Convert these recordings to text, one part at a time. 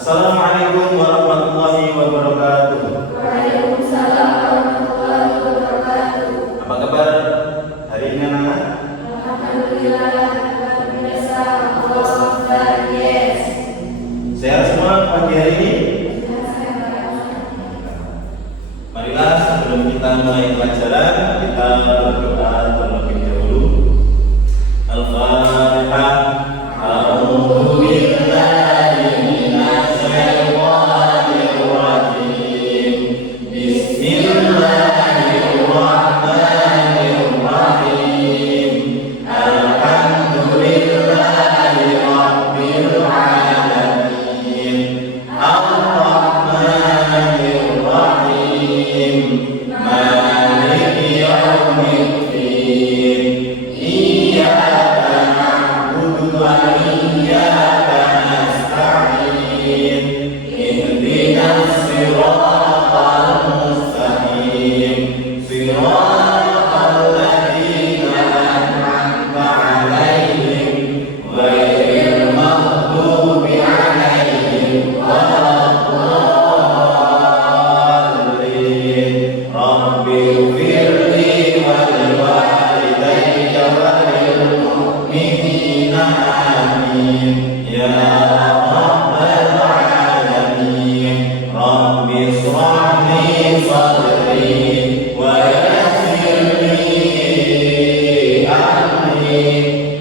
Assalamualaikum warahmatullahi wabarakatuh. Waalaikumsalam warahmatullahi wabarakatuh. Apa kabar hari ini anak-anak? Alhamdulillah, luar biasa. Allah yes. Sehat semua pagi hari ini? Marilah sebelum kita mulai pelajaran, kita berdoa terlebih dahulu. Al-Fatihah. A'udzu billahi minasy syaithanir rajim. Bismillahirrahmanirrahim. Alhamdulillahi rabbil alamin. Ar-Rahmanir Rahim. Maliki yaumiddin. Iyyaka na'budu wa iyyaka nasta'in. Ihdinas siratal mustaqim. Siratal ladzina an'amta 'alaihim ghairil maghdubi 'alaihim waladdallin. Rabbighfirli wa liwalidayya wa lil mu'minina amin ya rabbal alamin. Rabbi ishrah li sadri wa yassir li amri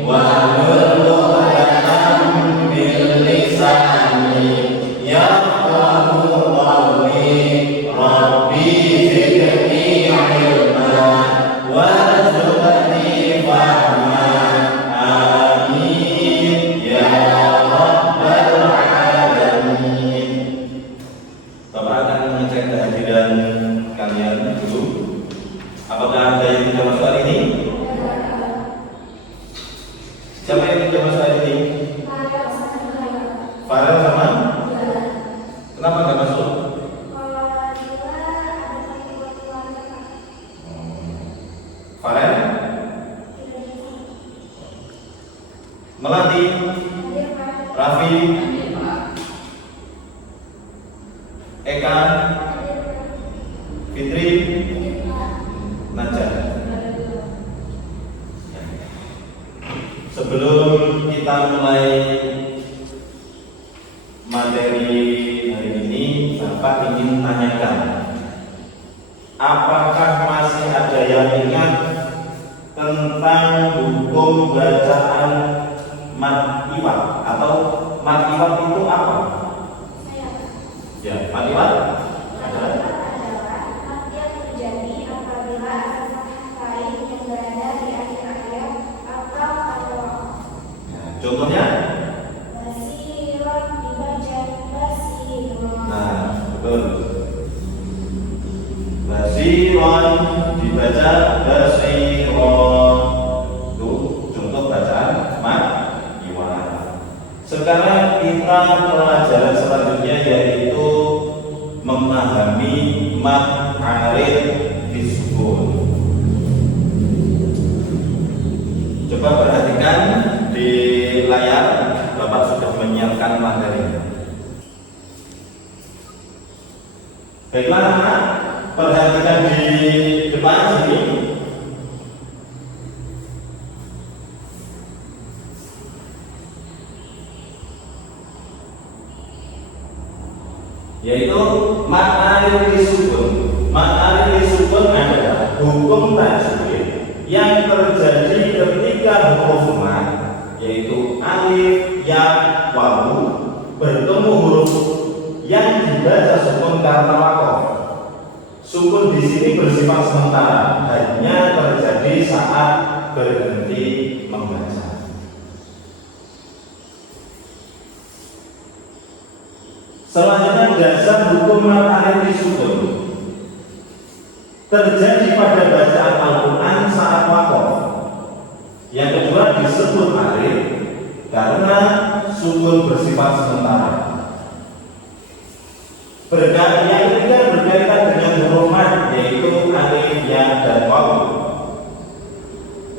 wahlul 'uqdatam min lisani yafqahu qawli. Rabbi zidni 'ilman warzuqni fahma. Amin ya rabbal alamin. Bapak akan mengecek kehadiran kalian dulu. Apakah ada yang tidak masuk hari ini? Siapa yang tidak masuk hari ini? Farel sama? Kenapa nggak masuk? Farel? Melati? Raffi? Eka? Fitri? Najah? Sebelum kita mulai materi hari ini, Bapak ingin tanyakan, apakah masih ada yang ingat tentang hukum bacaan mad iwad atau mad iwad itu apa? Ya, mad iwad ada. Contohnya? Nah, betul. Basiron dibaca basiron. Itu contoh bacaan mad iwad. Sekarang kita pelajaran selanjutnya yaitu memahami mad arid disukun. Coba perhatikan di layar, Bapak sudah menyiapkan materinya. Baiklah anak, perhatikan di depan sini. Yaitu mad arid disukun. Mad arid disukun adalah hukum tajwid yang terjadi ketika huruf mad, yaitu alif, ya, wawu bertemu huruf yang dibaca sukun karena wakof. Sukun di sini bersifat sementara, hanya terjadi saat berhenti membaca. Selanjutnya dasar hukum mad arid disukun terjadi pada bacaan Al-Quran saat wakof. Yang kedua disebut arid karena sukun bersifat sementara. Yang ketiga berkaitan dengan huruf mad, yaitu alif, ya, dan wawu.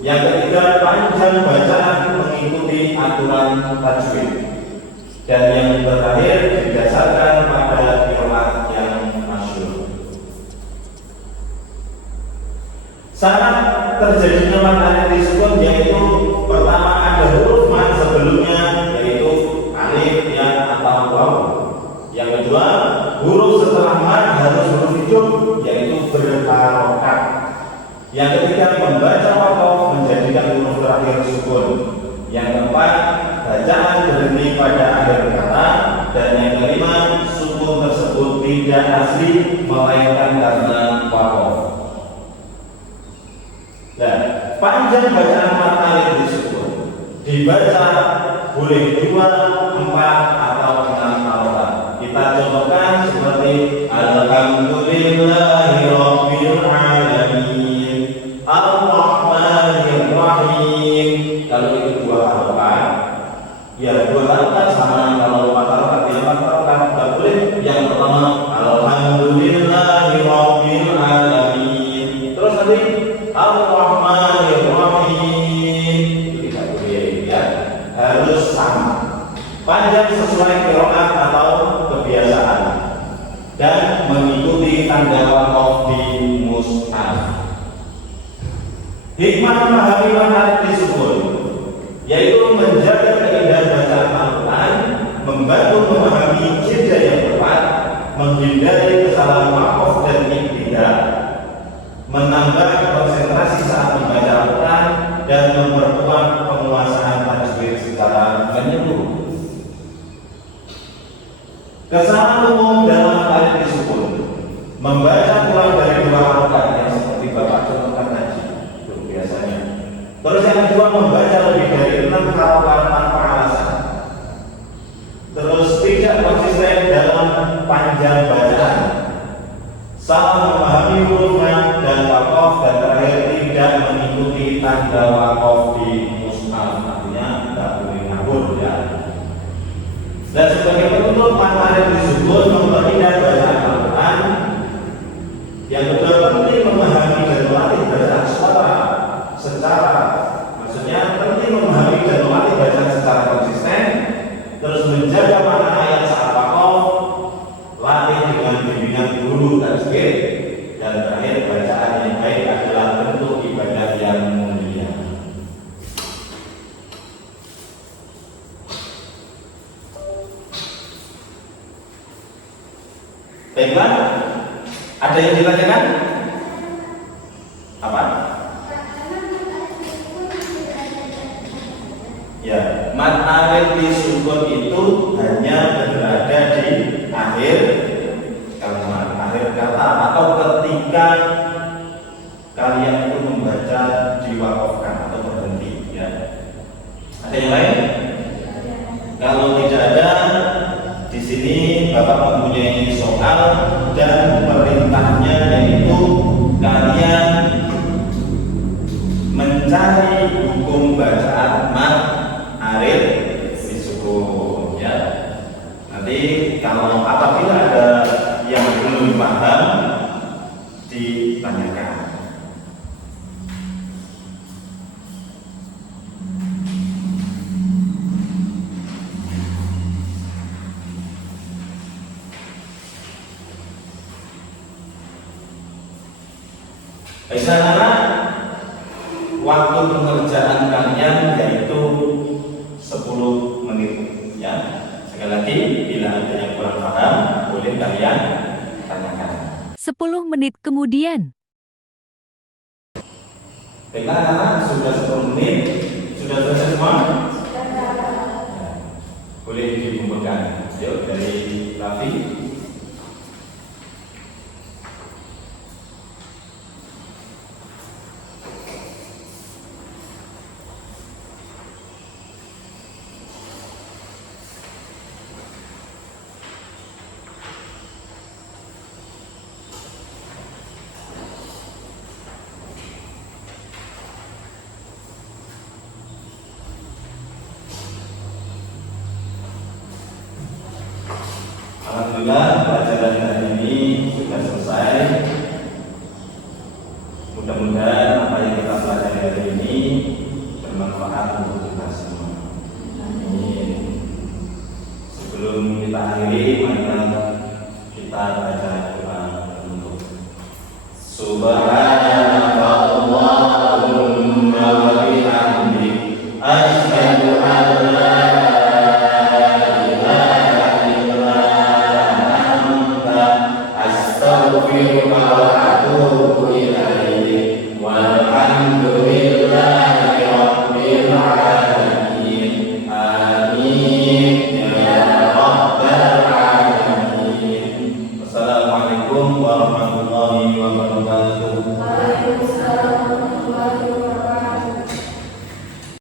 Yang ketiga panjang bacaan mengikuti aturan tajwid. Dan yang terakhir didasarkan pada qiraat yang masyhur. Syarat terjadinya mad alif sukun yaitu pertama ada huruf mad sebelumnya yaitu alif, ya atau waw. Yang kedua, huruf setelah mad harus huruf hidup yaitu berharokat. Yang ketiga, membaca waqaf menjadikan huruf terakhir sukun. Yang keempat, bacaan berhenti pada akhir kata. Dan yang kelima, sukun tersebut tidak asli melainkan karena waqaf. Nah, panjang bacaan mad alif disukun dibaca boleh 2, 4 atau 6 harokat. Kita contohkan seperti Alhamdulillahirabbil alamin, Ar-Rahmanir-Rahim. Kalau itu 2 harokat, ya 2 harokat sama. Kalau 4 harokat, ya 4 harokat. Tidak boleh. Yang pertama Alhamdulillahirabbil alamin, terus nanti Ar-Rahmanir-Rahim. Itu tidak boleh, ya. Harus sama. Panjang sesuai qiraat atau kebiasaan dan mengikuti tanda waqaf di mushaf. Hikmah memahami mad alif disukun yaitu menjaga keindahan bacaan Al-Quran, membantu memahami jeda yang tepat, menghindari kesalahan waqaf dan ibtidah, menambah konsentrasi saat membaca Al-Quran, dan memperkuat penguasaan tajwid secara menyeluruh. Kesalahan umum dalam mad alif disukun membaca kurang dari 2 harokat yang seperti Bapak contohkan tadi itu biasanya. Terus yang kedua, membaca lebih dari 6 harokat tanpa alasan. Terus tidak konsisten dalam panjang bacaan, salah memahami hurufnya dan waqaf, dan terakhir tidak mengikuti tanda waqaf di mushaf. Artinya tidak boleh ngabur, ya. Dan sebagai penutup, mad alif disukun memperindah bacaan Al-Quran. Yang kedua, penting memahami dan melatih bacaan suara secara, maksudnya penting memahami dan melatih bacaan secara konsisten. Terus menjaga makna ayat saat waqaf, latih dengan bimbingan guru tajwid. Dan terakhir, bacaan yang baik adalah bentuk ibadah yang mulia. Baiklah, ada yang ditanyakan? Apa? Ya, mad alif disukun itu hanya berada di akhir kalimat, akhir kata, atau ketika kalian itu membaca diwakafkan atau berhenti, ya. Ada yang lain? Kalau tidak ada, di sini Bapak mempunyai soal dan perintahnya yaitu kalian mencari hukum bacaan mad alif disukun, ya. Nanti kalau apabila ada yang belum paham ditanyakan. Anak-anak, waktu pengerjaan kalian yaitu 10 menit, ya. Sekali lagi, bila ada yang kurang paham, boleh kalian tanyakan. 10 menit kemudian. Baiklah anak-anak, sudah 10 menit, sudah selesai semua? Boleh dikumpulkan. Yuk, dari Raffi. akhiri, marilah kita baca doa penutup. Subhanallah.